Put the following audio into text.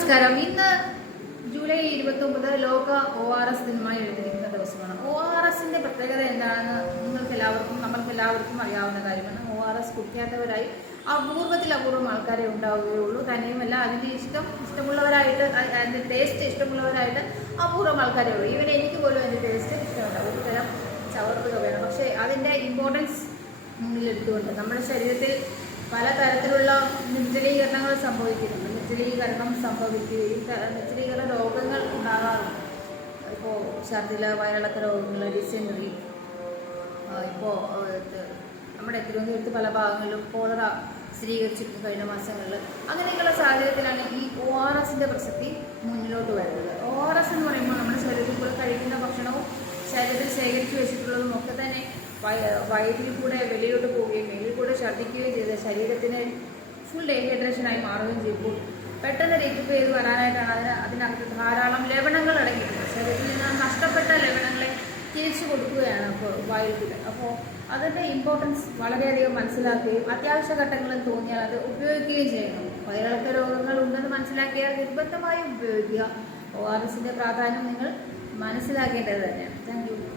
നമസ്കാരം. ഇന്ന് ജൂലൈ 29 ലോക ORS ദിനമായി എഴുതിയിരിക്കുന്ന ദിവസമാണ്. ORSന്റെ പ്രത്യേകത എന്താണെന്ന് നമ്മൾക്കെല്ലാവർക്കും അറിയാവുന്ന കാര്യമാണ്. ORS കുടിക്കാത്തവരായി അപൂർവം ആൾക്കാരെ ഉണ്ടാവുകയുള്ളൂ. തന്നെയുമല്ല അതിൻ്റെ ഇഷ്ടമുള്ളവരായിട്ട്, അതിൻ്റെ ടേസ്റ്റ് ഇഷ്ടമുള്ളവരായിട്ട് അപൂർവം ആൾക്കാരേ ഉള്ളൂ. ഈവൻ എനിക്ക് പോലും അതിൻ്റെ ടേസ്റ്റ് ഇഷ്ടമുണ്ട്. ഒരു തരം ചവർക്കുക വേണം. പക്ഷേ അതിൻ്റെ ഇമ്പോർട്ടൻസ് മുന്നിലെടുത്തുകൊണ്ട് നമ്മുടെ ശരീരത്തിൽ പലതരത്തിലുള്ള നിർജ്ജലീകരണം സംഭവിക്കുകയും നിർജ്ജലീകരണ രോഗങ്ങൾ ഉണ്ടാകാറുണ്ട്. ഇപ്പോൾ ഛർദില, വയറിളക്ക രോഗങ്ങൾ, ഡിസെൻട്രി, ഇപ്പോൾ നമ്മുടെ തിരുവനന്തപുരത്ത് പല ഭാഗങ്ങളിലും കോളറ സ്ഥിരീകരിച്ചിരുന്നു കഴിഞ്ഞ മാസങ്ങളിൽ. അങ്ങനെയൊക്കെയുള്ള സാഹചര്യത്തിലാണ് ഈ ORSന്റെ പ്രസക്തി മുന്നിലോട്ട് വരുന്നത്. ORS എന്ന് പറയുമ്പോൾ നമ്മുടെ ശരീരത്തിൽ കൂടെ കഴിക്കുന്ന ഭക്ഷണവും ശരീരത്തിൽ ശേഖരിച്ചു വെച്ചിട്ടുള്ളതും ഒക്കെ തന്നെ വയറ്റിൽ കൂടെ വെളിയോട്ട് പോവുകയും വെളിയിൽ കൂടെ ഛർദ്ദിക്കുകയും ചെയ്ത് ശരീരത്തിന് ഫുൾ ഡീഹൈഡ്രേഷനായി മാറുകയും ചെയ്യുമ്പോൾ പെട്ടെന്ന് റീക്കപ്പ് ചെയ്ത് വരാനായിട്ടാണ് അതിനകത്ത് ധാരാളം ലവണങ്ങൾ അടങ്ങിയിട്ടുണ്ട്. ശരീരത്തിൽ നിന്ന് നഷ്ടപ്പെട്ട ലവണങ്ങളെ തിരിച്ചു കൊടുക്കുകയാണ് അപ്പോൾ വായുവിൽ. അപ്പോൾ അതിൻ്റെ ഇമ്പോർട്ടൻസ് വളരെയധികം മനസ്സിലാക്കുകയും അത്യാവശ്യ ഘട്ടങ്ങളിൽ തോന്നിയാൽ അത് ഉപയോഗിക്കുകയും ചെയ്യണം. വയറിളക്ക രോഗങ്ങൾ ഉണ്ടെന്ന് മനസ്സിലാക്കിയാൽ നിർബന്ധമായും ഉപയോഗിക്കുക. ORSന്റെ പ്രാധാന്യം നിങ്ങൾ മനസ്സിലാക്കേണ്ടത് തന്നെയാണ്. Thank you.